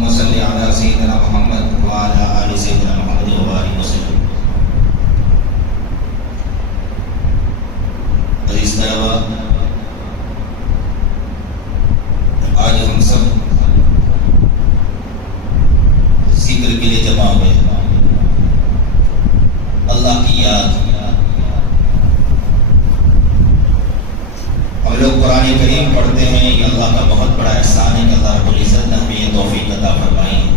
اللهم صل على سيدنا محمد وعلى آل سيدنا محمد وبارك وسلم. عزیز طلباء، آج ہم سب ذکر کے لیے جمع ہوئے، اللہ کی یاد. ہم لوگ قرآن کریم پڑھتے ہیں، یہ اللہ کا بہت بڑا احسان ہے کہ اللہ رب العزت نے ہمیں یہ توفیق عطا فرمائی ہے.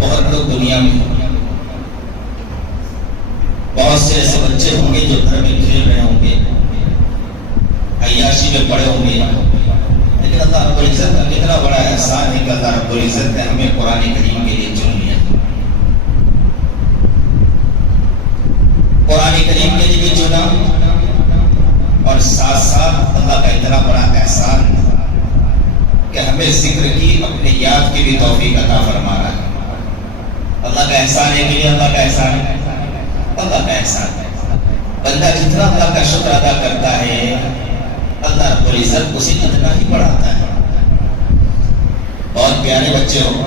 بہت لوگ دنیا میں، بہت سے ایسے بچے ہوں گے جو گھر میں کھیل رہے ہوں گے، عیاشی میں پڑے ہوں گے، لیکن اللہ رب العزت کا کتنا بڑا احسان ہے کہ اللہ رب العزت نے ہمیں قرآن کریم کے لیے چن لیا. قرآن کریم کے لیے بھی چنا، اور ساتھ ساتھ اللہ کا اتنا بڑا احسان کہ ہمیں ذکر کی اپنے یاد کی بھی توفیق عطا فرما رہا ہے. اللہ کا احسان ہے کہ نہیں؟ اللہ کا احسان ہے، اللہ کا احسان ہے. بندہ جتنا اللہ کا شکر ادا کرتا ہے، اللہ رب العزت اسی اتنا ہی بڑھاتا ہے. بہت پیارے بچے ہو،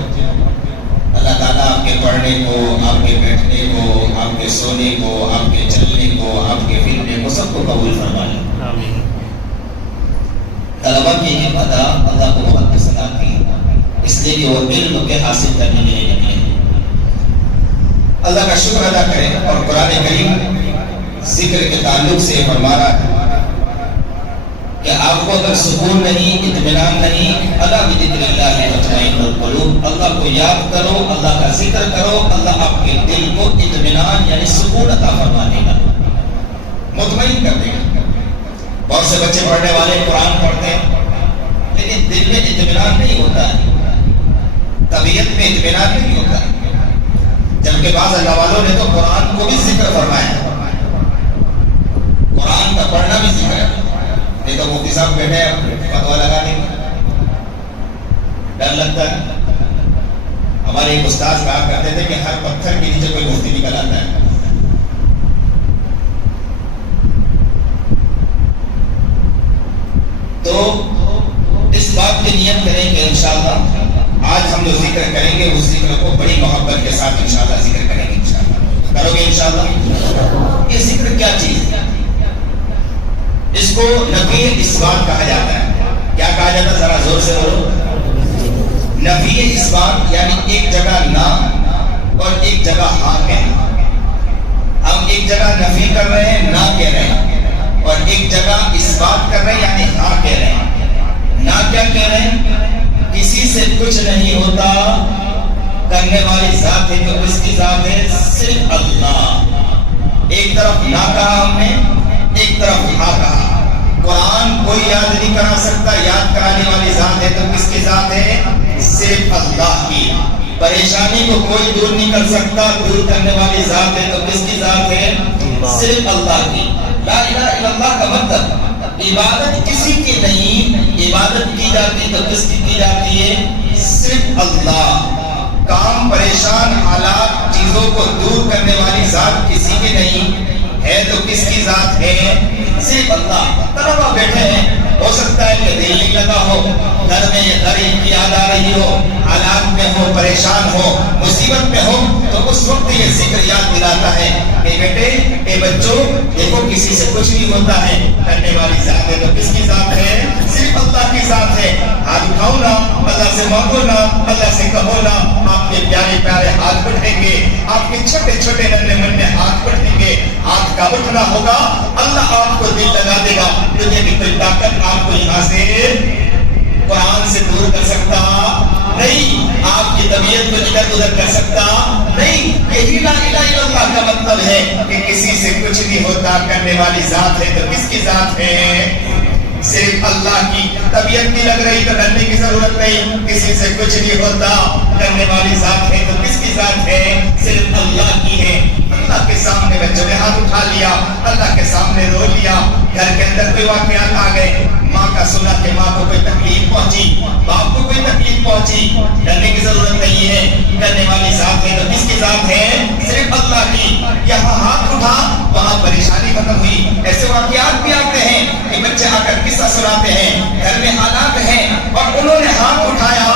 اللہ تعالیٰ آپ کے پڑھنے کو، آپ کے بیٹھنے کو، آپ کے سونے کو، آپ کے چلنے کو، آپ کے پھرنے کو سب کو قبول فرما لے. طلبا کی ادا اللہ کو بہت پسند آتی ہے، اس لیے کہ وہ علم کے حاصل کرنے کے لیے نکلے. اللہ کا شکر ادا کریں. اور قرآن کریم ذکر کے تعلق سے فرما رہا ہے کہ آپ کو اگر سکون نہیں، اطمینان نہیں، الا بذکر اللہ تطمئن القلوب، اللہ کو یاد کرو، اللہ کا ذکر کرو، اللہ آپ کے دل کو اطمینان یعنی سکون عطا فرما دے گا، مطمئن کر دے گا. بہت سے بچے پڑھنے والے قرآن پڑھتے ہیں لیکن دل میں اطمینان نہیں ہوتا ہے، طبیعت میں اطمینان نہیں ہوتا ہے. جبکہ بعض اللہ والوں نے تو قرآن کو بھی ذکر فرمایا، قرآن کا پڑھنا بھی ذکر ہے. نہیں تو مفتی صاحب بیٹھے فتویٰ لگا دیں گے، ڈر لگتا ہے. ہمارے ایک استاد کہا کرتے تھے کہ ہر پتھر کے نیچے کوئی مفتی نکل آتا ہے. تو اس بات کی نیت کریں کہ انشاءاللہ آج ہم جو ذکر کریں گے اس ذکر کو بڑی محبت کے ساتھ انشاءاللہ ذکر کریں گے. انشاءاللہ کرو گے انشاءاللہ. یہ ذکر کیا چیز ہے؟ اس کو نفی اثبات کہا جاتا ہے. کیا کہا جاتا ہے؟ ذرا زور سے بولو. نفی اثبات یعنی ایک جگہ نہ اور ایک جگہ ہاں کہنا. ہم ایک جگہ نفی کر رہے ہیں، نہ کہہ رہے ہیں، اور ایک جگہ اثبات کر رہے ہیں یعنی ہاں کہہ رہے ہیں. نہ کیا کہہ رہے ہیں؟ کسی سے کچھ نہیں ہوتا، کرنے والی ذات ہے تو اس کی ذات ہے صرف اللہ. ایک طرف نہ کہا ہم نے، ایک طرف ہاں کہا. قرآن کوئی یاد نہیں کرا سکتا، یاد کرانے والی ذات ہے تو کس کی ذات ہے؟ صرف اللہ کی. پریشانی کو کوئی دور نہیں کر سکتا، دور کرنے والی ذات ہے تو کس کی ذات ہے؟ صرف اللہ کی. لا الہ الا اللہ کا مطلب عبادت کسی کی نہیں، عبادت کی جاتی تو کس کی جاتی ہے؟ صرف اللہ. کام، پریشان حالات، چیزوں کو دور کرنے والی ذات کسی کی نہیں ہے تو کس کی ذات ہے؟ صرف اللہ. طلبا بیٹھے ہیں، ہو سکتا ہے کہ دل نہیں لگا ہو، گھر میں یہ غریب کی یاد آ رہی ہو، حالات میں ہو، پریشان ہو، مصیبت میں ہو، تو اس وقت یہ ذکر یاد دلاتا ہے کہ بیٹے، اے بچوں، دیکھو کسی سے کچھ نہیں ہوتا ہے، کرنے والی ذات ہے تو کس کی ذات ہے؟ صرف اللہ کی ذات ہے. ہاتھ اٹھاؤ نا، اللہ سے مانگو نا، اللہ سے کہو نا. آپ کے پیارے پیارے ہاتھ بڑھیں گے، آپ کے چھوٹے چھوٹے ننھے منھے ہاتھ بڑھیں گے. ہاتھ کا اٹھنا ہوگا، اللہ آپ کو دل لگا دے گا. تجھے بھی کوئی طاقت آپ کو یہاں سے قرآن سے دور کر سکتا نہیں، آپ کی طبیعت کو ادھر ادھر کر سکتا نہیں. یہی لا الہ الا اللہ کا مطلب ہے کہ کسی سے کچھ نہیں ہوتا، کرنے والی ذات ہے تو کس کی ذات ہے؟ صرف اللہ کی. طبیعت نہیں لگ رہی تو ڈرنے کی ضرورت نہیں، کسی سے کچھ نہیں ہوتا، کرنے والی ذات ہے تو کس کی ذات ہے؟ صرف اللہ کی ہے. اللہ کے سامنے بچوں نے ہاتھ اٹھا لیا، اللہ کے سامنے رو لیا. گھر کے اندر کوئی واقعات آ گئے، ماں کا سنا کہ ماں کو کوئی تکلیف پہنچی، باپ کو کوئی تکلیف پہنچی، ڈرنے کی ضرورت نہیں ہے. کرنے والی ذات ہے تو کس کی ذات ہے؟ صرف اللہ کی. یہاں ہاتھ اٹھا، وہاں پریشانی ختم ہوئی. ایسے واقعات بھی آتے ہیں کہ بچے آ کر قصہ سناتے ہیں، گھر میں حالات ہیں اور انہوں نے ہاتھ اٹھایا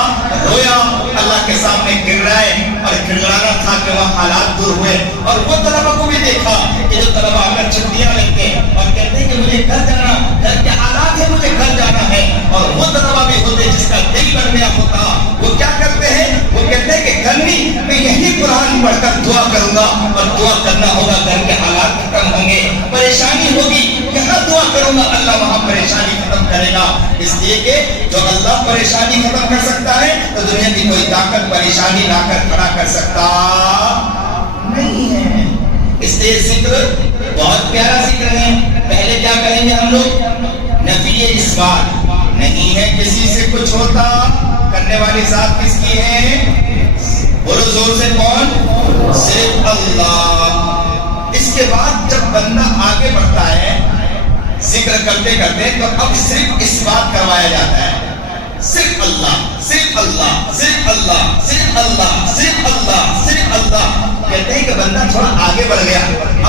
اور گھڑگھڑانا تھا کہ وہاں حالات دور ہوئے، اور وہ طلبہ کو بھی دیکھا کہ جو طلبہ آ کر چھٹیاں لیتے اور کہتے ہیں کہ مجھے گھر جانا، گھر کے حالات ہے، مجھے گھر جانا ہے، اور وہ طلبہ بھی ہوتے جس کا دل بن گیا ہوتا، وہ کیا کرتے ہیں، وہ کہتے ہیں کہ گھر نہیں، میں یہی قرآن پڑھ کر دعا کروں گا، اور دعا کرنا ہوگا، گھر کے حالات ختم ہوں گے، پریشانی ہوگی، یہاں دعا کروں گا، اللہ وہاں پریشانی ختم کرے گا۔ اس لیے کہ جو اللہ پریشانی ختم کر سکتا ہے تو دنیا کی کوئی طاقت پریشانی لا کر کھڑا کر سکتا نہیں ہے۔ اس لیے ذکر بہت پیارا ذکر ہے۔ پہلے کیا کریں گے ہم لوگ؟ نفی اثبات، نہیں ہے کسی سے کچھ ہوتا، کرنے والی ذات کس کی ہے؟ بولو زور سے، کون؟ صرف اللہ۔ اس کے بعد جب بندہ آگے بڑھتا ہے ذکر کرتے کرتے تو اب صرف اثبات کروایا جاتا ہے، صرف اللہ، صرف اللہ، صرف اللہ، صرف اللہ، صرف اللہ، صرف اللہ۔ کہتے ہیں کہ بندہ تھوڑا آگے بڑھ گیا،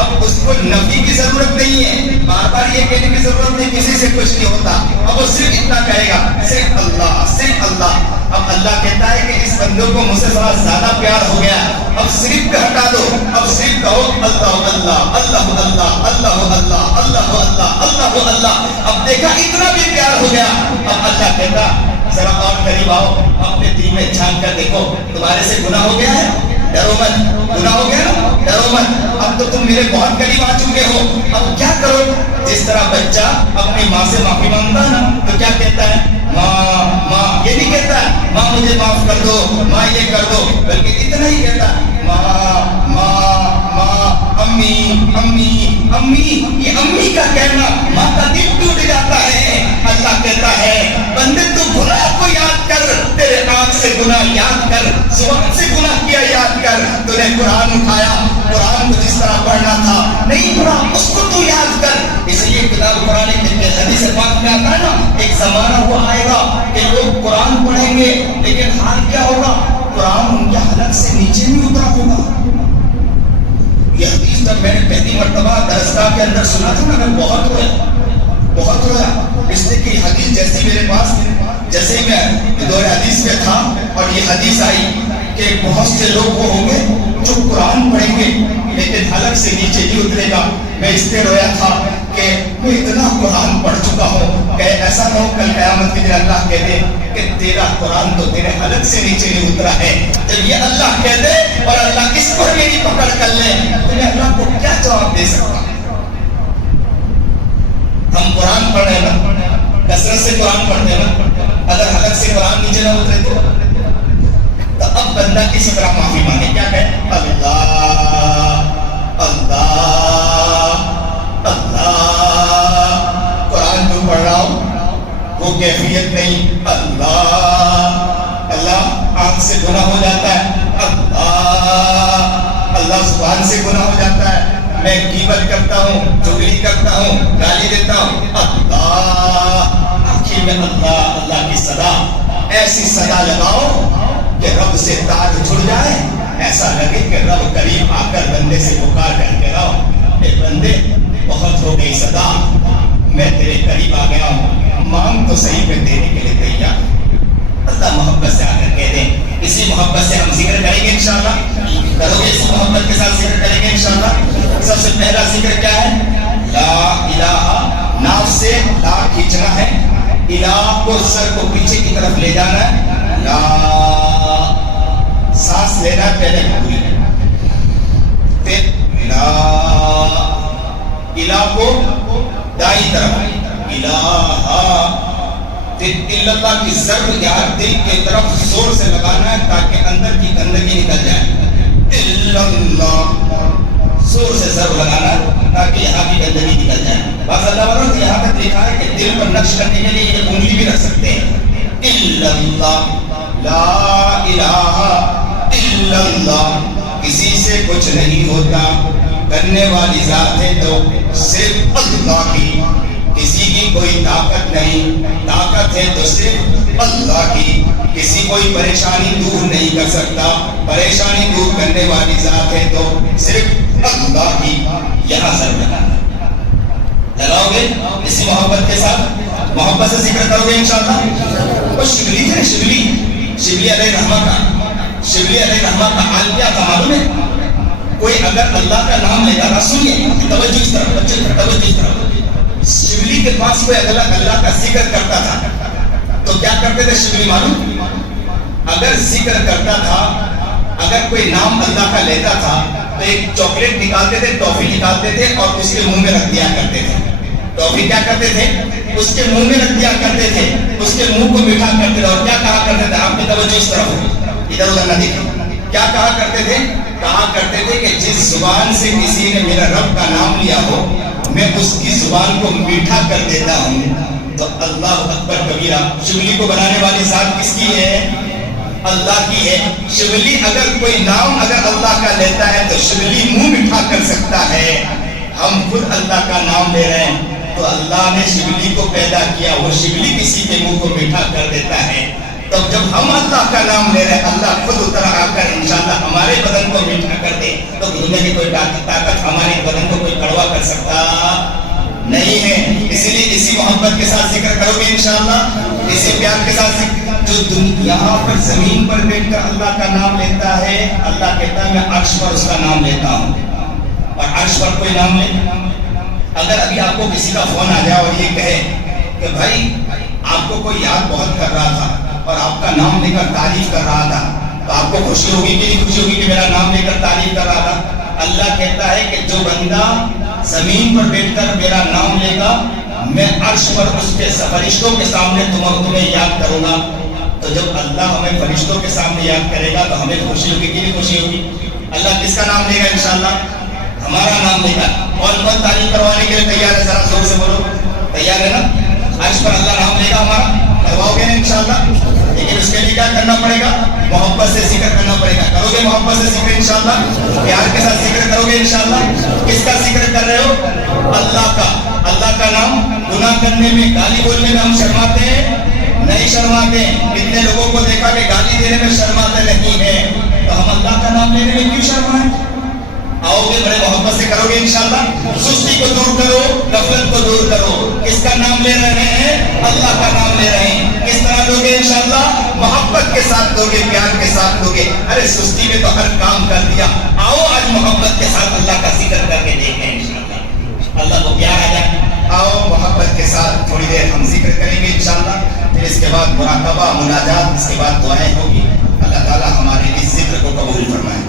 اب اس کو نفی کی ضرورت نہیں ہے، بار بار یہ کہنے کی ضرورت نہیں کسی سے کچھ نہیں ہوتا، اب وہ صرف اتنا کہے گا، صرف اللہ، صرف اللہ۔ اب اللہ کہتا ہے کہ اس بندوں کو مجھ سے تھوڑا زیادہ پیار ہو گیا، اب صرف کا ہٹا دو، اب صرف کہو اللہ اللہ اللہ اللہ اللہ اللہ اللہ اللہ اللہ اللہ۔ اب دیکھا اتنا بھی پیار ہو گیا، اب اللہ کہتا ذرا اور قریب آؤ، اپنے دل میں جھانک کر دیکھو، تمہارے سے گناہ ہو گیا ہے، ڈرو مت، گناہ ہو گیا نا، ڈرو مت، اب تو تم میرے بہت قریب آ چکے ہو، اب کیا کرو؟ جس طرح بچہ اپنی ماں سے معافی مانگتا ہے نا تو کیا کہتا ہے؟ ماں ماں، یہ نہیں کہتا ہے ماں مجھے معاف کر دو، ماں یہ کر دو، بلکہ اتنا ہی کہتا ہے ماں ماں ماں، امی امی امی۔ یہ امی کا کہنا ماں کا دل ٹوٹ جاتا ہے۔ اللہ کہتا ہے بندے تو گناہ کو یاد کر، تیرے آنکھ سے گناہ یاد کر، زبان سے گناہ کیا یاد کر، تو نے قرآن اٹھایا، قرآن کو جس طرح پڑھنا تھا نہیں پڑھا، اس کو تو یاد کر۔ اس لیے کتاب قرآن کے حدیث پاک میں آتا ہے نا، ایک زمانہ وہ آئے گا کہ لوگ قرآن پڑھیں گے لیکن حال کیا ہوگا؟ قرآن ان کے حلق سے نیچے نہیں اترا ہوگا۔ یہ حدیث جب میں نے پہلی مرتبہ درسگاہ کے اندر سنا تھا نا، میں بہت رویا، بہت رویا، اس لیے کہ حدیث جیسے میرے پاس، جیسے ہی میں دور حدیث میں تھا اور یہ حدیث آئی کہ بہت سے لوگ وہ ہوں گے جو قرآن پڑھیں گے لیکن حلق سے نیچے نہیں اترے گا۔ میں اس لیے رویا تھا کہ میں اتنا قرآن پڑھ چکا ہوں کہ ایسا نہ ہو کل قیامت کے دن اللہ کہہ دے کہ تیرا قرآن تو تیرے حلق سے نیچے نہیں اترا ہے۔ جب یہ اللہ کہہ دے اور اللہ اس پر میری پکڑ کر لے تو میں اللہ کو کیا جواب دے سکتا؟ ہم قرآن پڑھ رہے ہیں نا، کثرت سے قرآن پڑھتے ہیں نا، اگر حلق سے قرآن نیچے نہ اترے تو اب بندہ کسی طرح معافی مانگے، کیا کہے؟ اللہ اللہ اللہ۔ قرآن جو پڑھ رہا ہوں وہ کیفیت نہیں، اللہ اللہ۔ آنکھ سے گناہ ہو جاتا ہے، اللہ اللہ۔ زبان سے گناہ ہو جاتا ہے، میں غیبت کرتا ہوں، چغلی کرتا ہوں، گالی دیتا ہوں، اللہ۔ آخر میں اللہ اللہ کی صدا، ایسی صدا لگاؤ کہ رب سے تاج چھڑ جائے، ایسا لگے کہ رب قریب آ کر بندے سے پکار کر کے رہو، اے بندے بہت ہو گئی صدا، میں تیرے قریب آ گیا ہوں، مانگ تو صحیح میں دینے کے لیے تیار۔ اللہ محبت سے آ کر کہہ دیں، اسی محبت سے ہم ذکر کریں گے انشاءاللہ، کرو گے اسی محبت کے ساتھ ذکر کریں گے انشاءاللہ۔ سب سے پہلا ذکر کیا ہے؟ لا الہ، ناف سے لا کھینچنا ہے، الہ کو سر کو پیچھے کی طرف لے جانا ہے، لا سانس لینا ہے پہلے پوری، پھر لا الہ کو دائیں طرف، الہ، پھر اللہ کی ضرب یہاں دل کی طرف زور سے لگانا ہے تاکہ اندر کی گندگی نکل جائے، اللہ، زور سے ضرب لگانا ہے تاکہ یہاں کی گندگی نکل جائے۔ بعض اللہ ورد یہاں تک لکھا ہے کہ دل پر نقش کرنے کے لیے یہ انگلی بھی رکھ سکتے ہیں، اللہ، لا الہ الا اللہ، کسی سے کچھ نہیں ہوتا، کرنے والی ذات ہے تو صرف اللہ کی، کسی کی کوئی طاقت نہیں، طاقت ہے تو صرف اللہ کی، کسی کوئی پریشانی دور نہیں کر سکتا، پریشانی دور کرنے والی ذات ہے تو صرف اللہ کی۔ یہاں سر لگاؤ گے اسی محبت کے ساتھ، محبت سے ذکر کرو گے انشاءاللہ۔ وہ شبلی ہے، شبلی علیہ رحمہ کا شبلی علیہ الرحمہ کا حال کیا تھا معلوم ہے؟ کوئی اگر اللہ کا نام لیتا تھا، سنیے توجہ اس طرف، بچے توجہ اس طرف، شبلی کے پاس کوئی اگر اللہ کا ذکر کرتا تھا تو کیا کرتے تھے شبلی معلوم؟ اگر ذکر کرتا تھا، اگر کوئی نام اللہ کا لیتا تھا تو ایک چاکلیٹ نکالتے تھے، ٹافی نکالتے تھے اور اس کے منہ میں رکھ دیا کرتے تھے۔ ٹافی کیا کرتے تھے؟ اس کے منہ میں رکھ دیا کرتے تھے، اس کے منہ کو میٹھا کرتے تھے، اور کیا کہا کرتے تھے؟ آپ کی توجہ اس طرف ہو، ادھر ادھر نہ دیکھیں، کیا کہا کرتے تھے؟ کہا کرتے تھے کہ جس زبان سے کسی نے میرا رب کا نام لیا ہو میں اس کی زبان کو میٹھا کر دیتا ہوں۔ تو اللہ اکبر کبیرہ، شبلی کو بنانے والی ذات کس کی ہے؟ اللہ کی ہے۔ شبلی اگر کوئی نام اگر اللہ کا لیتا ہے تو شبلی منہ میٹھا کر سکتا ہے۔ ہم خود اللہ کا نام لے رہے ہیں تو اللہ نے شبلی کو پیدا کیا، وہ شبلی کسی کے منہ کو میٹھا کر دیتا ہے۔ تو جب ہم اللہ کا نام لے رہے ہیں، اللہ خود اتر آ کر انشاءاللہ ہمارے بدن کو میٹھا کر دے، تو دنیا کی کوئی طاقت ہمارے بدن کو کوئی کڑوا کر سکتا نہیں ہے۔ اسی لیے اسی محبت کے ساتھ ذکر کرو گے انشاءاللہ، اسی پیار کے ساتھ ذکر۔ جو یہاں پر زمین پر بیٹھ کر اللہ کا نام لیتا ہے، اللہ کہتا ہے میں عرش پر اس کا نام لیتا ہوں، اور عرش پر کوئی نام لے۔ اگر ابھی آپ کو کسی کا فون آ جائے اور یہ کہے کہ بھائی آپ کو کوئی یاد بہت کر رہا تھا اور آپ کا نام لے کر تعریف کر رہا تھا، تو آپ کو خوشی ہوگی کہ نہیں خوشی ہوگی کہ میرا نام لے کر تعریف کر رہا تھا؟ اللہ کہتا ہے کہ جو بندہ زمین پر بیٹھ کر میرا نام لے گا، میں عرش پر اس کے فرشتوں کے سامنے تمہیں یاد کروں گا۔ تو جب اللہ ہمیں فرشتوں کے سامنے یاد کرے گا تو ہمیں خوشی ہوگی کہ نہیں خوشی ہوگی؟ اللہ کس کا نام لے گا انشاءاللہ؟ ہمارا نام لے گا۔ کون کون تعریف کروانے کے لیے تیار ہے؟ ذرا زور سے بولو، تیار ہے نا؟ عرش پر اللہ نام لے گا ہمارا، کرواؤ گے نا انشاءاللہ؟ لیکن اس کے لیے کیا کرنا پڑے گا؟ محبت سے ذکر کرنا پڑے گا۔ کرو گے محبت سے ذکر انشاءاللہ؟ پیار کے ساتھ ذکر کرو گے انشاءاللہ؟ کس کا ذکر کر رہے ہو؟ اللہ کا۔ اللہ کا نام گناہ کرنے میں، گالی بولنے میں ہم شرماتے ہیں؟ نہیں شرماتے۔ کتنے لوگوں کو دیکھا کہ گالی دینے میں شرماتے نہیں ہیں، تو ہم اللہ کا نام لینے میں کیوں شرمائیں؟ آؤ گے بڑے محبت سے کرو گے انشاءاللہ؟ سستی کو دور کرو، غفلت کو دور کرو۔ کس کا نام لے رہے ہیں؟ اللہ کا نام لے رہے ہیں۔ کس طرح لو گے انشاءاللہ؟ محبت کے ساتھ لو گے، پیار کے ساتھ لو گے۔ ارے سستی میں تو ہر کام کر دیا، آؤ آج محبت کے ساتھ اللہ کا ذکر کر کے دیکھیں انشاءاللہ، اللہ کو پیار آ جائے۔ آؤ محبت کے ساتھ تھوڑی دیر ہم ذکر کریں گے انشاءاللہ، پھر اس کے بعد مراقبہ، مناجات، اس کے بعد دعائیں ہوگی۔ اللہ تعالیٰ ہمارے اس ذکر کو قبول فرمائے۔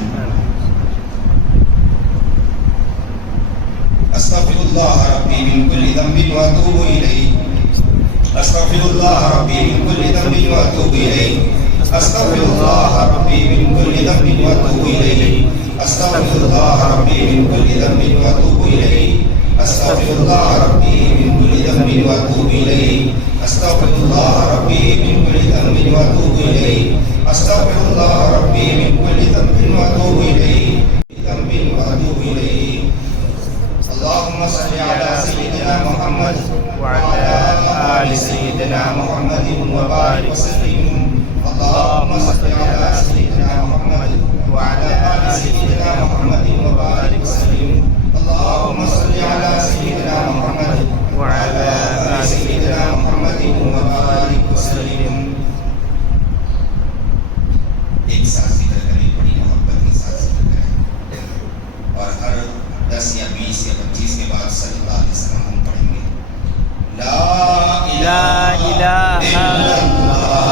استغفر اللہ ربی من کل ذنب واتوب الیہ، استغفر اللہ ربی من کل ذنب واتوب الیہ، استغفر اللہ ربی من کل ذنب واتوب الیہ، استغفر اللہ ربی من کل ذنب واتوب الیہ، استغفر اللہ ربی من کل ذنب واتوب الیہ، استغفر اللہ ربی من کل ذنب واتوب الیہ، استغفر اللہ ربی من کل ذنب واتوب الیہ، ذنب واتوب الیہ۔ اللهم صل على سيدنا محمد وعلى آل سيدنا محمد وبارك وسلم۔ اللهم صل على سيدنا محمد وعلى آل سيدنا محمد وبارك وسلم۔ اللهم صل على سيدنا محمد وعلى آل سيدنا محمد وبارك وسلم۔ ایک ساتھ ذکر کریں، بڑی محبت کے ساتھ ذکر کریں، اور ہر 10 یا 20 یا 25 کے بعد صلی اللہ علیہ وسلم ہم پڑھیں گے لا الہ الا اللہ،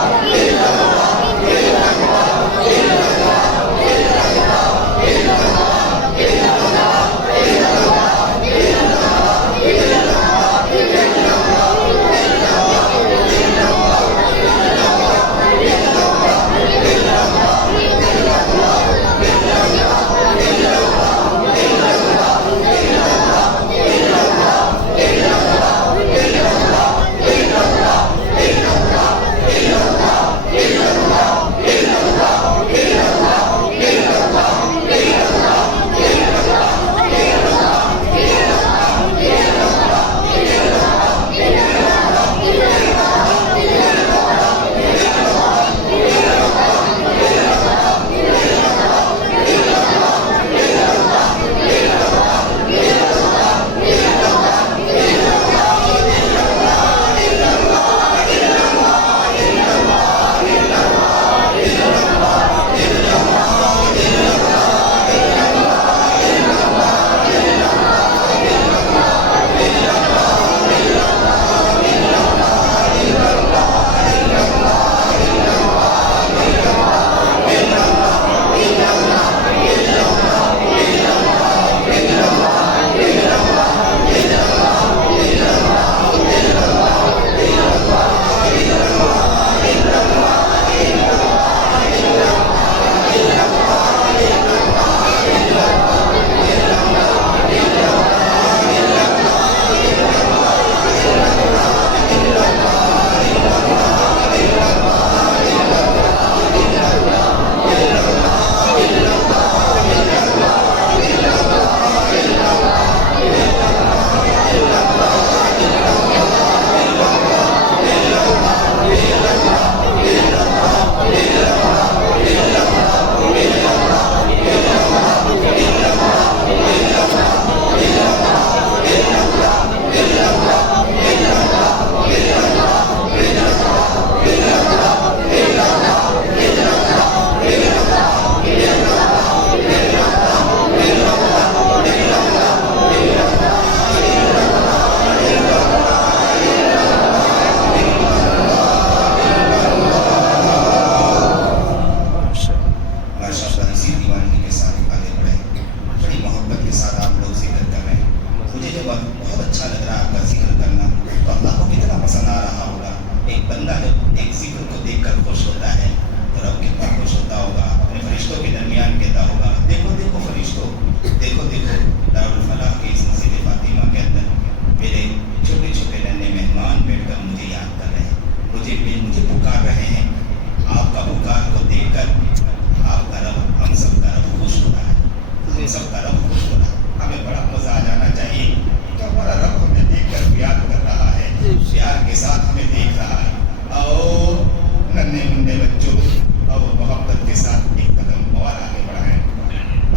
توجہ اور محبت کے ساتھ ایک قدم اور آگے بڑھائیں.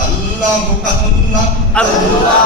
اللہ اللہ اللہ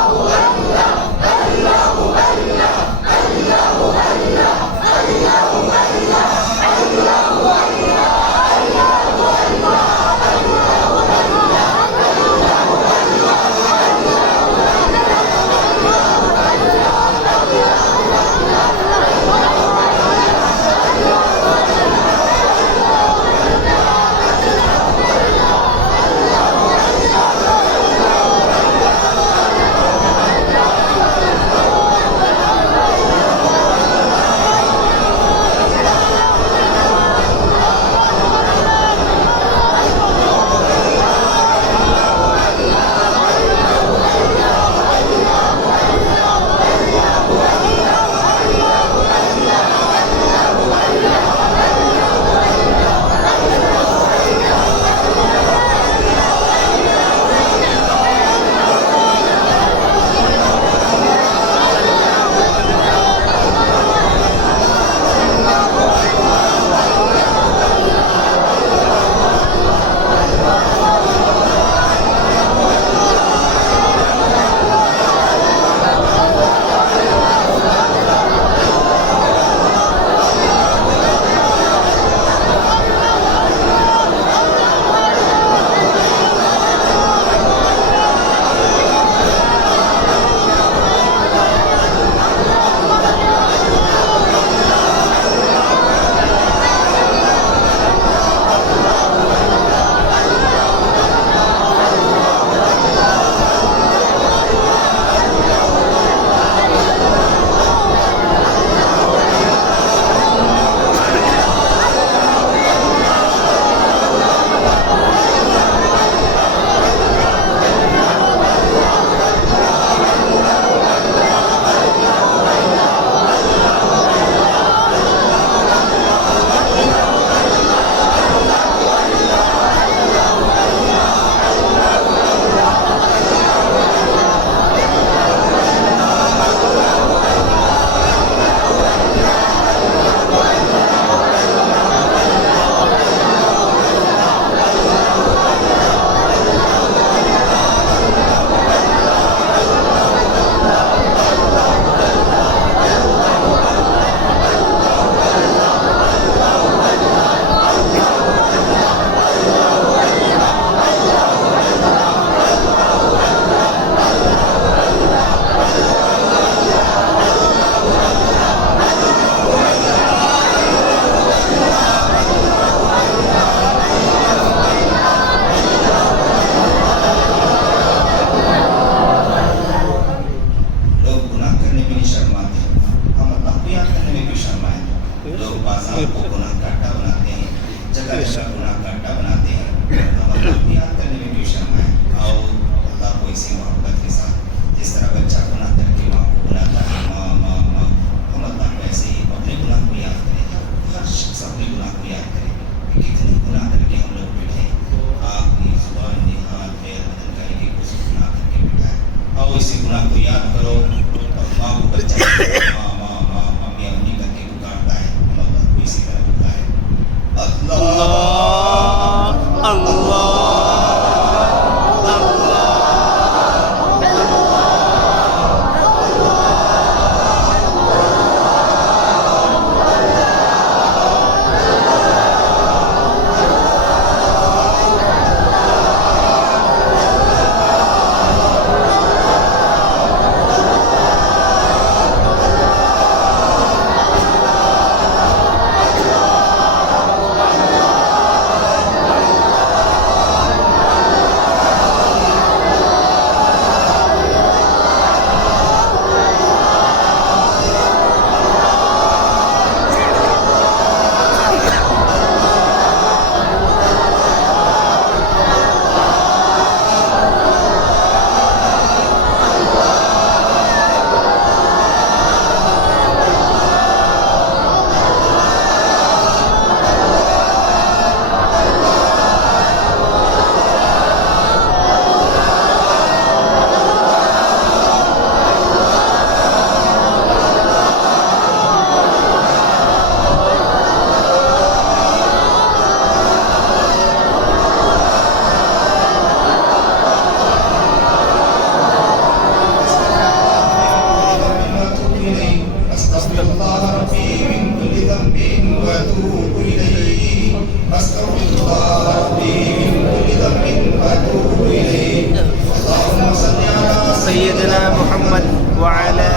أستغفر الله ربي من كل ذنب وأتوب إليه اللهم صل على سيدنا محمد وعلى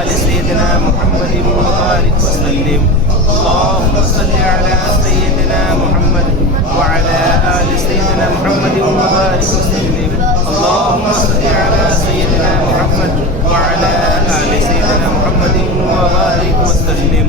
آل سيدنا محمد وبارك وسلم اللهم صل على سيدنا محمد وعلى آل سيدنا محمد وبارك وسلم اللهم صل على سيدنا محمد وعلى آل سيدنا محمد وبارك وسلم.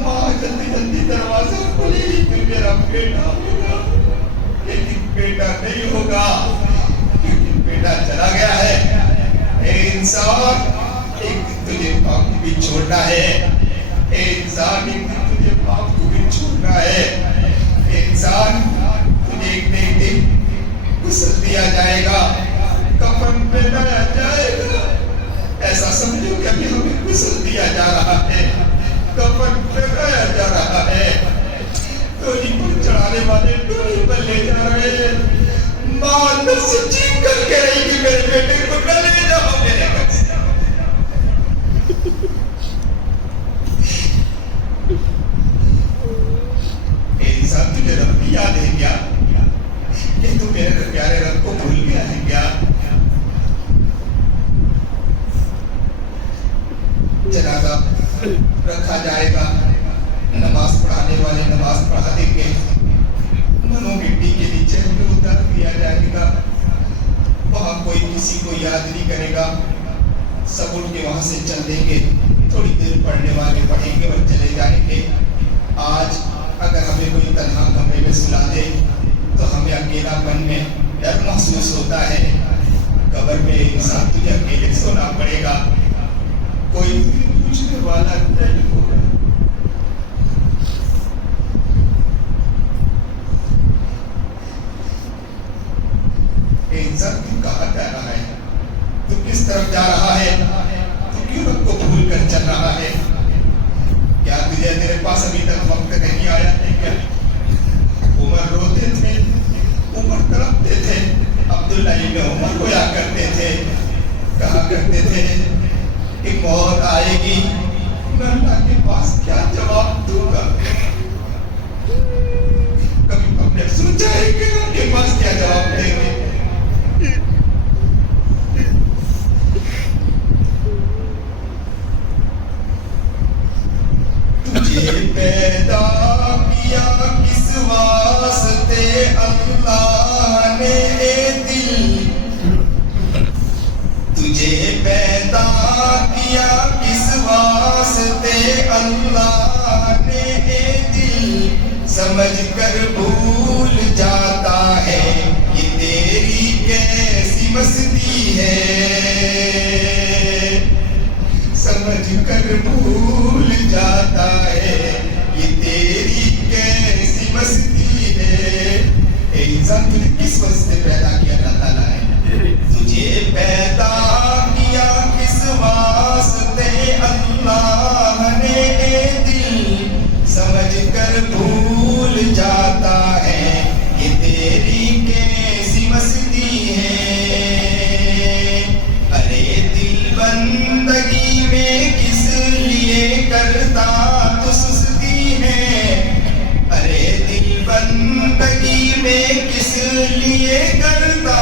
ماں جلدی جلدی دروازہ کھولے گی تو میرا بیٹا ہوگا. لیکن بیٹا نہیں ہوگا کیونکہ بیٹا چلا گیا ہے. اے انسان ایک تجھے باپ کو بھی چھوڑنا ہے. اے انسان ایک تجھے باپ کو بھی چھوڑنا ہے. اے انسان تجھے ایک دن غسل دیا جائے گا, کفن پہنایا جائے گا. ایسا سمجھو کہ ابھی ہمیں غسل دیا جا رہا ہے, کفن پہنایا جا رہا ہے, ڈولی پر چڑھانے والے ڈولی پر لے جا رہے ہیں. ماں اندر سے چیخ کر کے رہی کہ میرے بیٹے کو نہ لے جاؤ میرے گھر سے. انسان تجھے رب کی یاد ہے کیا؟ کہ تو میرے پیارے رب کو بھول گیا ہے کیا؟ جنازہ رکھا جائے گا, نماز پڑھانے والے نماز پڑھا دیں گے, منو مٹی کے نیچے ہمیں اتار دیا جائے گا. وہاں کوئی کسی کو یاد نہیں کرے گا, سب اٹھ کے وہاں سے چل دیں گے. تھوڑی دیر پڑھنے والے پڑھیں گے اور چلے جائیں گے. آج اگر ہمیں کوئی تنہا کمرے میں سلا دے تو ہمیں اکیلا پن میں ڈر محسوس ہوتا ہے. قبر میں انسان تجھے اکیلے سونا پڑے گا, کوئی پوچھنے والا نہیں ہوگا. انسان تو کہاں جا رہا ہے, تو کس طرف جا رہا ہے, تو کیوں رب کو بھول کر چل رہا ہے؟ کیا تجھے تیرے پاس ابھی تک وقت نہیں آیا ہے کیا؟ عمر روتے تھے, عمر تڑپتے تھے, عبداللہ ابن عمر رویا کرتے تھے, کہا کرتے تھے کہ موت آئے گی, میں اللہ کے پاس کیا جواب دوں گا؟ کبھی ہم نے سوچا ہے کہ اللہ کے پاس کیا جواب دیں گے؟ تجھے پیدا کیا کس واسطے اللہ نے اے دل, تجھے پیدا کیا کس واسطے اللہ نے اے دل, سمجھ کر بھول جاتا ہے یہ تیری کیسی مستی ہے, سمجھ کر بھول جاتا ہے یہ تیری کیسی مستی ہے. اے انسان تجھے کس واسطے پیدا کیا اللہ تعالیٰ نے؟ تجھے پیدا کیا کس واسطے اللہ نے اے دل, سمجھ کر بھول جاتا ہے یہ تیری کیسی مستی ہے. ارے دل بندگی میں کس لیے کرتا تو سستی ہے, ارے دل بندگی میں کس لیے کرتا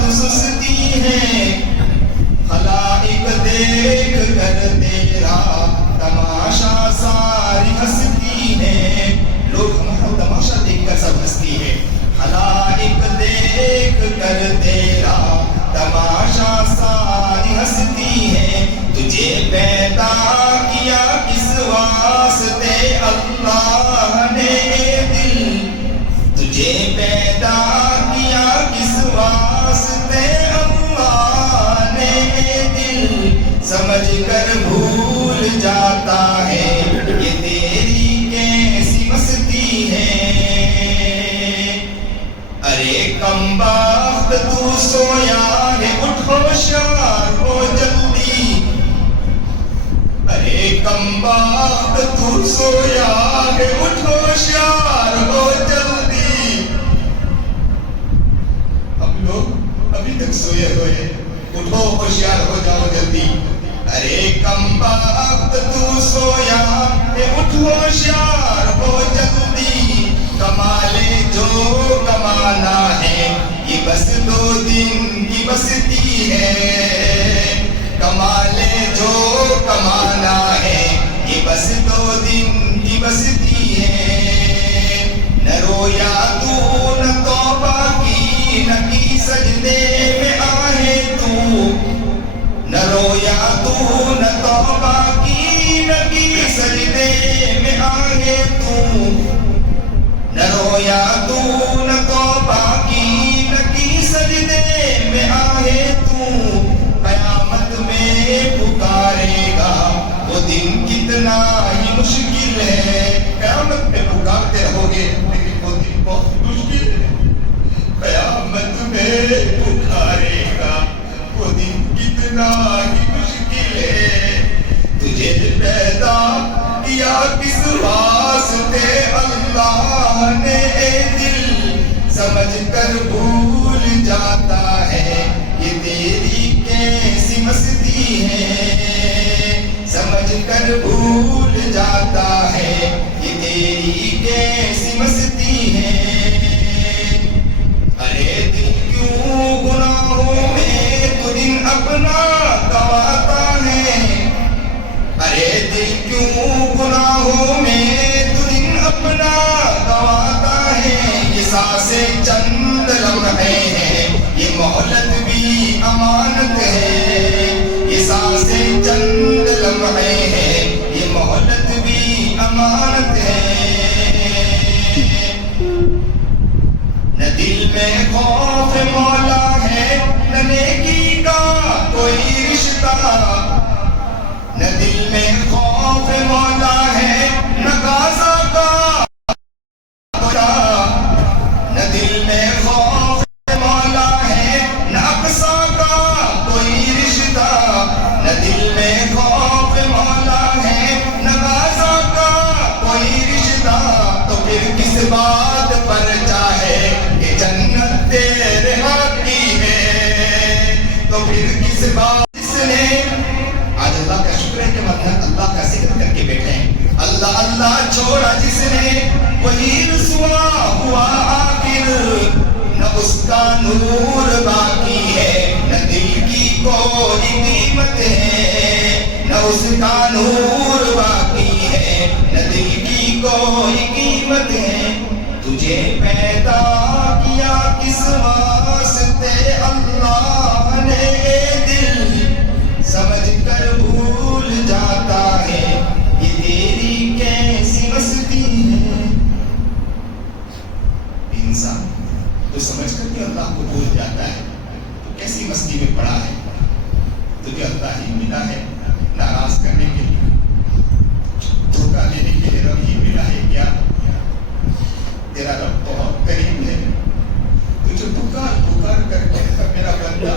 تو سستی ہے. خلائق دیکھ کر تیرا تماشا ساری ہستی ہے, لوگ ہمارا تماشا دیکھ کر سب ہستی ہے. خلائق دیکھ کر تیرا تماشا ساری ہستی ہے. تجھے پیدا کیا کس واسطے اللہ نے اے دل, تجھے پیدا کیا کس واسطے اللہ نے اے دل, سمجھ کر بھول جاتا ہے یہ تیری کیسی مستی ہے. ارے کم بخت تو سویا ہے, اٹھ ہوشیار ہو جلدی, ارے کم بخت تو سویا ہے, اٹھ ہوشیار ہو جلدی. ہم لوگ ابھی تک سوئے ہوئے, اٹھو ہوشیار ہو جاؤ جلدی. ارے کم بخت تو سویا ہے, اٹھ ہوشیار ہو جلدی. کمالے جو کمانا ہے یہ بس 2 دن کی بستی ہے, کمالے جو کمانا ہے یہ بس 2 دن کی بستی ہے. نہ رویا تو نہ توبہ کی, نہ کی سجدے میں آئے تو, نہ رویا تو نہ توبہ کی, نہ کی سجدے میں آئے تو نہ رویا تو نہ توبہ کی سجدے میں آئے تو قیامت میں پکارے گا وہ دن کتنا ہی مشکل ہے قیامت میں پکارتے رہو گے لیکن وہ دن بہت مشکل ہے قیامت میں پکارے گا وہ دن کتنا ہی مشکل ہے تجھے پیدا کیا کس واسطے اللہ نے اے دل سمجھ کر بھول جاتا ہے یہ تیری کیسی مستی ہے سمجھ کر بھول جاتا ہے یہ تیری کیسی مستی ہے ارے دل کیوں گناہوں میں تو دن اپنا گواتا ہے ارے دل کیوں گناہوں میں تو دن اپنا گواتا ہے یہ سانسیں چند لمحے ہیں یہ مہلت بھی امانت ہے یہ سانسیں چند لمحے ہیں یہ مہلت بھی امانت ہے نہ دل میں خوف مولا ہے نہ نیکی کا کوئی رشتہ نہ دل میں خوف مولا ہے نہ غازہ کا نہ دل میں خوف مولا ہے نہ اقصا کا کوئی رشتہ نہ دل میں خوف مولا ہے نہ غازہ کا کوئی رشتہ تو پھر کس بات پر چاہے کہ جنت تیرے ہاتھ کی ہے تو پھر کس بات جس نے آج اللہ کا شکر ہے کہ مطلب اللہ کا ذکر کر کے بیٹھے ہیں اللہ اللہ چھوڑا جس نے وہی رسوا ہوا آخر نہ اس کا نور باقی ہے نہ دل کی کوئی قیمت ہے نہ اس کا نور باقی ہے نہ دل کی کوئی قیمت ہے تجھے پیدا کیا کس واسطے اللہ نے دل سمجھ کر بھول جاتا ہے یہ تیری کیسی مستی ہے انسان تو سمجھ کر کے اللہ کو بھول جاتا ہے تو کیسی مستی میں پڑا ہے تجھے اللہ ہی ملا ہے ناراض کرنے کے لیے دھوکہ دینے کے لیے رب ہی ملا ہے کیا تیرا رب بہت قریب ہے تجھے پکار کر کے میرا بندہ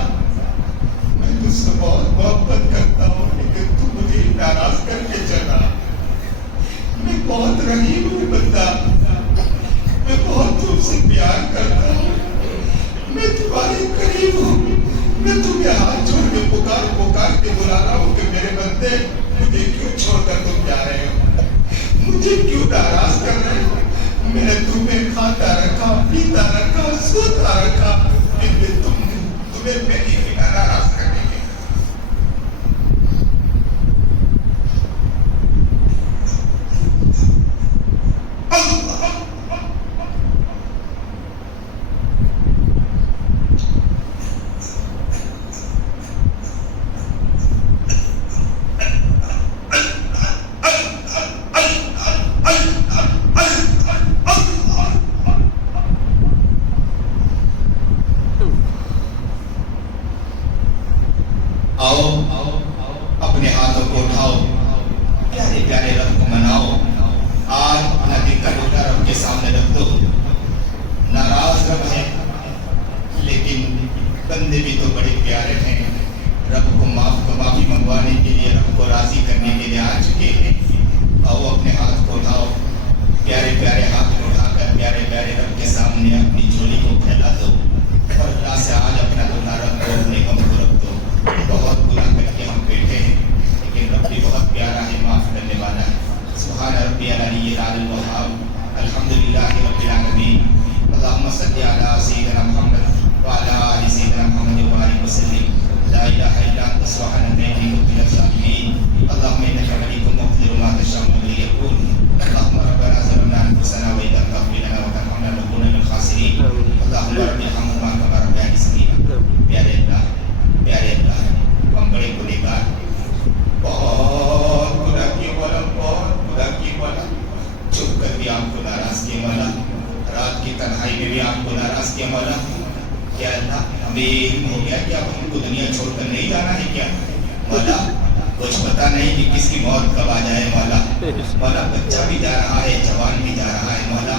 میں تجھ سے بہت محبت کرتا ہوں لیکن تو مجھے ناراض کر کے چلا میں بہت رحیم ہوں بندہ میں بہت تم سے پیار کرتا ہوں میں تمہارے قریب ہوں میں تمہیں ہاتھ چھوڑ کے پکار کے بلا رہا ہوں کہ میرے بندے مجھے کیوں چھوڑ کر تم جا رہے ہو مجھے کیوں ناراض کر رہے ہو میں نے تمہیں کھاتا رکھا پیتا رکھا سوتا رکھا لیکن تمہیں میری بنا ناراض کرنے کے اپنے ہاتھوں کو اٹھاؤ پیارے پیارے رب کو مناؤ آج اپنا دل کا ٹوٹا رب کے سامنے رکھ دو ناراض رب ہے لیکن بندے بھی تو بڑے پیارے ہیں رب کو معافی منگوانے کے لیے رب کو راضی کرنے کے لیے آ چکے ہیں آؤ اپنے ہاتھ کو اٹھاؤ پیارے پیارے ہاتھ کو اٹھا کر پیارے پیارے رب کے سامنے اپنی جھولی کو پھیلا دو اور اللہ سے آج اپنا ٹوٹا رب کو اپنے غم کو رکھ دو بہت گناہ کر کے ہم بیٹھے ہیں لیکن رب بھی بہت پیارا ہے معاف کرنے والا ہے سبحان ربی العلی العلی الوہاب الحمدللہ رب العالمین اللہم صلی علی سیدنا محمد وعلی آل سیدنا محمد وبارک وسلم لا الہ الا انت سبحانک انی کنت من الظالمین اللہم انک ملیک مغفر ما تشاء لیکن اللہم ربنا ظلمنا انفسنا وان لم تغفر لنا وترحمنا لنكن من الخاسرین اللہم رب ارحمہما کما ربیانی صغیرا پیارے اللہ ہم بڑے گنہگار بہت گناہ کیے بہت کیا مولا؟ کیا اللہ ہمیں علم ہو گیا کہ اب ہم کو دنیا چھوڑ کر نہیں جانا ہے کیا مولا؟ کچھ پتا نہیں کہ کس کی موت کب آ جائے مولا. مولا بچہ بھی جا رہا ہے, جوان بھی جا رہا ہے مولا,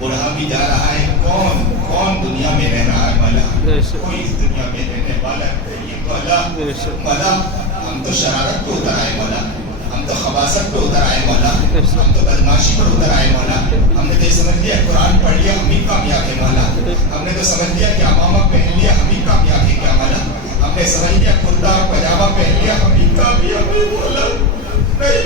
بوڑھا بھی جا رہا ہے, کون دنیا میں رہ رہا ہے مولا؟ کوئی اس دنیا میں رہنے والا نہیں مولا. مولا ہم تو شرارت پہ اتر آئے مولا, ہم تو خباثت پہ اتر آئے مولا, ہم تو بدماشی پر اتر آئے مولا. ہم نے تو سمجھ لیا قرآن پڑھ لیا ہم ہی کامیاب ہے مولا. ہم نے تو سمجھ لیا کہ امامہ پہن لیا ہم ہی کامیاب ہے کیا مولا. ہم نے سمجھ لیا کرتا اور پجامہ پہن لیا ہم ہی کامیاب ہے مولا. نہیں,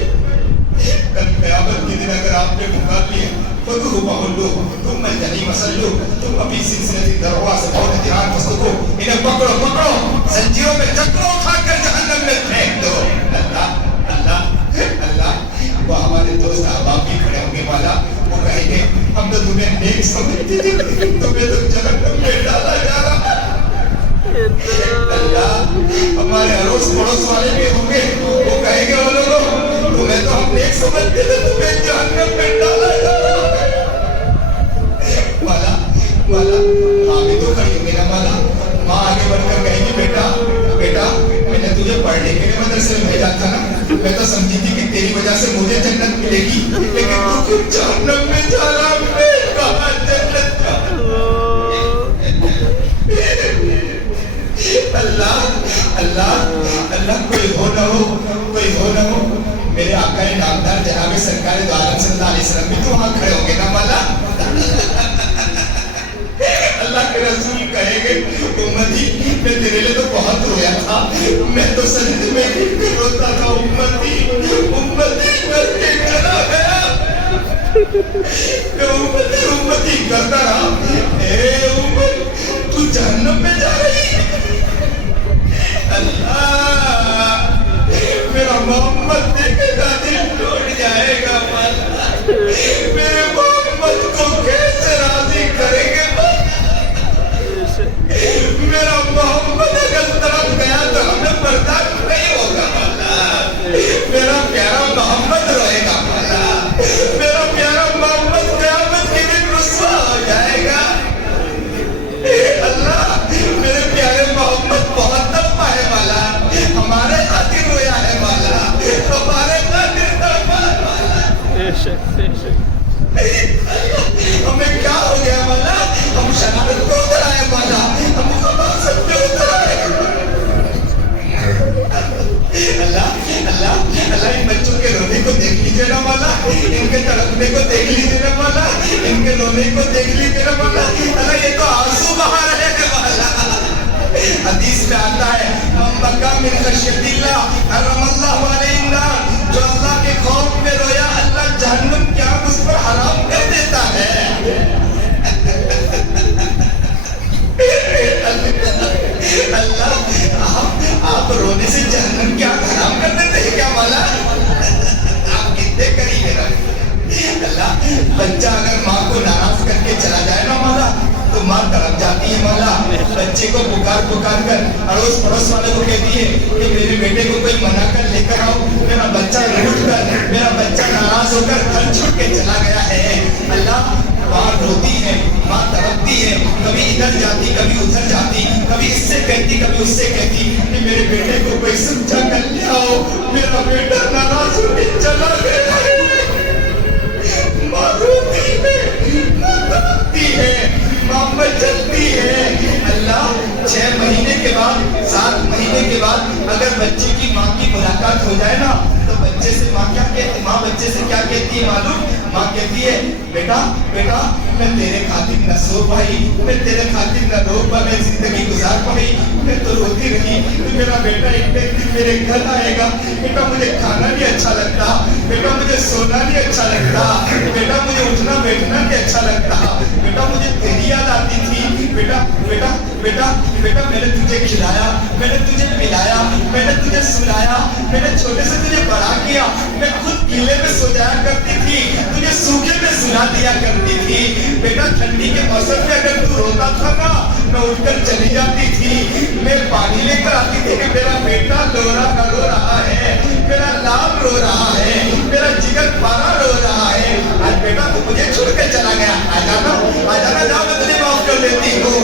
کل قیامت کے دن اگر آپ نے مقابل لیے خودو بہلو تم الجحیم صلو تم اپنی سلسلہ دروا سے بہت دھیان مستقو انہیں پکڑو زنجیروں میں چکروں کھا کر جہنم میں پھینک دو. اللہ وہ ہمارے دوست احباب بھی کھڑے ہوں گے مولا, وہ کہیں گے ہم تو تمہیں نیک سمجھتے تھے, تمہیں تو جہنم میں ڈالا جا رہا. اللہ ہمارے اڑوس پڑوس والے بھی ہوں گے, وہ کہیں گے وہ لوگوں تمہیں تو ہم نیک سمجھتے تھے, تمہیں جہنم میں ڈالا جا رہا ہے. مولا ماں بھی تو کھڑی ہوں گی نا مولا, ماں آگے بڑھ کر کہیں گی بیٹا میں نے تجھے پڑھنے کے لیے مدرسے میں بھیجا تھا نا, میں تو سمجھی تھی کہ تیری وجہ سے مجھے جنت ملے گی, لیکن تو خود جہنم میں جا رہا, میں کہاں جنت جا. اللہ کوئی ہو نہ ہو میرے آقا نامدار جناب سرکار دو عالم صلی اللہ علیہ وسلم بھی تو وہاں کھڑے ہوں گے نا مولا. اللہ کے رسول کہیں گے امتی میں تیرے لیے تو بہت رویا تھا, میں تو سجدے میں روتا تھا, امتی کر کے چلا گیا, امتی کرتا رہا. اے امت تو جہنم میں جا رہی ہے. اللہ میرا محمد دیکھے گا دل ٹوٹ جائے گا مولا, میرے محمد کو کیسے راضی کریں گے مولا. میرا محمد اگر طرف گیا تو ہمیں برداشت نہیں ہوگا مولا. میرا پیارا محمد رہے گا مولا, میرا پیارا محمد قیامت کے دن رسوا ہو جائے گا. اللہ میرے پیارے محمد بہت دفعہ ہے مولا, ہمارے خاطر رویا ہے مولا, ہمارے خاطر دفعہ ہے مولا. ہمیں کیا ہو گیا مولا, ہم شرارت کو اتر آئے مولا, ہم خباثت پہ اتر آئے. اللہ ان بچوں کے رونے کو دیکھ لیجیے نا مولا, ان کے تڑپنے کو دیکھ لیجیے نا مولا, ان کے رونے کو دیکھ لیجیے نا مولا. اللہ یہ تو آنسو بہا رہے ہیں مولا. حدیث میں آتا ہے ہم بکا من خشیت اللہ حرم اللہ علیہ النار, جو اللہ کے خوف میں رویا اللہ جہنم کی آگ اس پر حرام کر دیتا ہے. اللہ آپ رونے سے جہنم کی آگ حرام کر دیتے ہیں کیا مولا؟ آپ کتنے قریب ہیں. اللہ بچہ اگر ماں کو ناراض کر کے چلا جائے نا مولا تو ماں تڑپ جاتی ہے مولا. بچے کو پکار کر اڑوس پڑوس والے کو کہتی ہے کہ میرے بیٹے کو کوئی منا کر لے کر آؤ, میرا بچہ روٹ کر, میرا بچہ ناراض ہو کر گھر چھوڑ کے چلا گیا ہے. اللہ ماں روتی ہے, ماں تڑپتی ہے, کبھی ادھر جاتی کبھی ادھر جاتی, کبھی اس سے کہتی کبھی اس سے کہتی کہ میرے بیٹے کو کوئی سمجھا کر لے آؤ, میرا بیٹا ناراض ہو کے چلا گیا ہے. ماں روتی ہے, ماں تڑپتی ہے, ماں چلتی ہے. اللہ 6 مہینے کے بعد 7 مہینے کے بعد اگر بچے کی ماں کی ملاقات ہو جائے نا تو بچے سے ماں کیا کہتی, ماں بچے سے کیا کہتی ہے معلوم؟ ماں کہتی ہے بیٹا میں تیرے خاطر نہ سو پائی, میں تیرے خاطر نہ رو پائی, زندگی گزار پائی, میں تو روتی رہی. میرا بیٹا ایک دن میرے گھر آئے گا, بیٹا مجھے کھانا نہیں اچھا لگتا, بیٹا مجھے سونا نہیں اچھا لگتا, بیٹا مجھے اٹھنا بیٹھنا نہیں اچھا لگتا, بیٹا مجھے تیری یاد آتی تھی. بیٹا میں نے تجھے کھلایا, میں نے تجھے پلایا, میں نے تجھے سلایا, میں نے چھوٹے سے تجھے بڑا کیا, میں خود گیلے میں سو جایا کرتی تھی, تجھے سوکھے میں سلا دیا کرتی تھی. بیٹا ٹھنڈی کے موسم میں اگر تو روتا تھا نا میں اٹھ کر چلی جاتی تھی, میں پانی لے کر آتی تھی کہ میرا بیٹا رو رہا ہے, میرا لال رو رہا ہے, میرا جگر پارا رو رہا ہے. آج بیٹا تو مجھے چھوڑ کے چلا گیا, آ جانا جاؤ, میں تجھے معاف کر دیتی ہوں.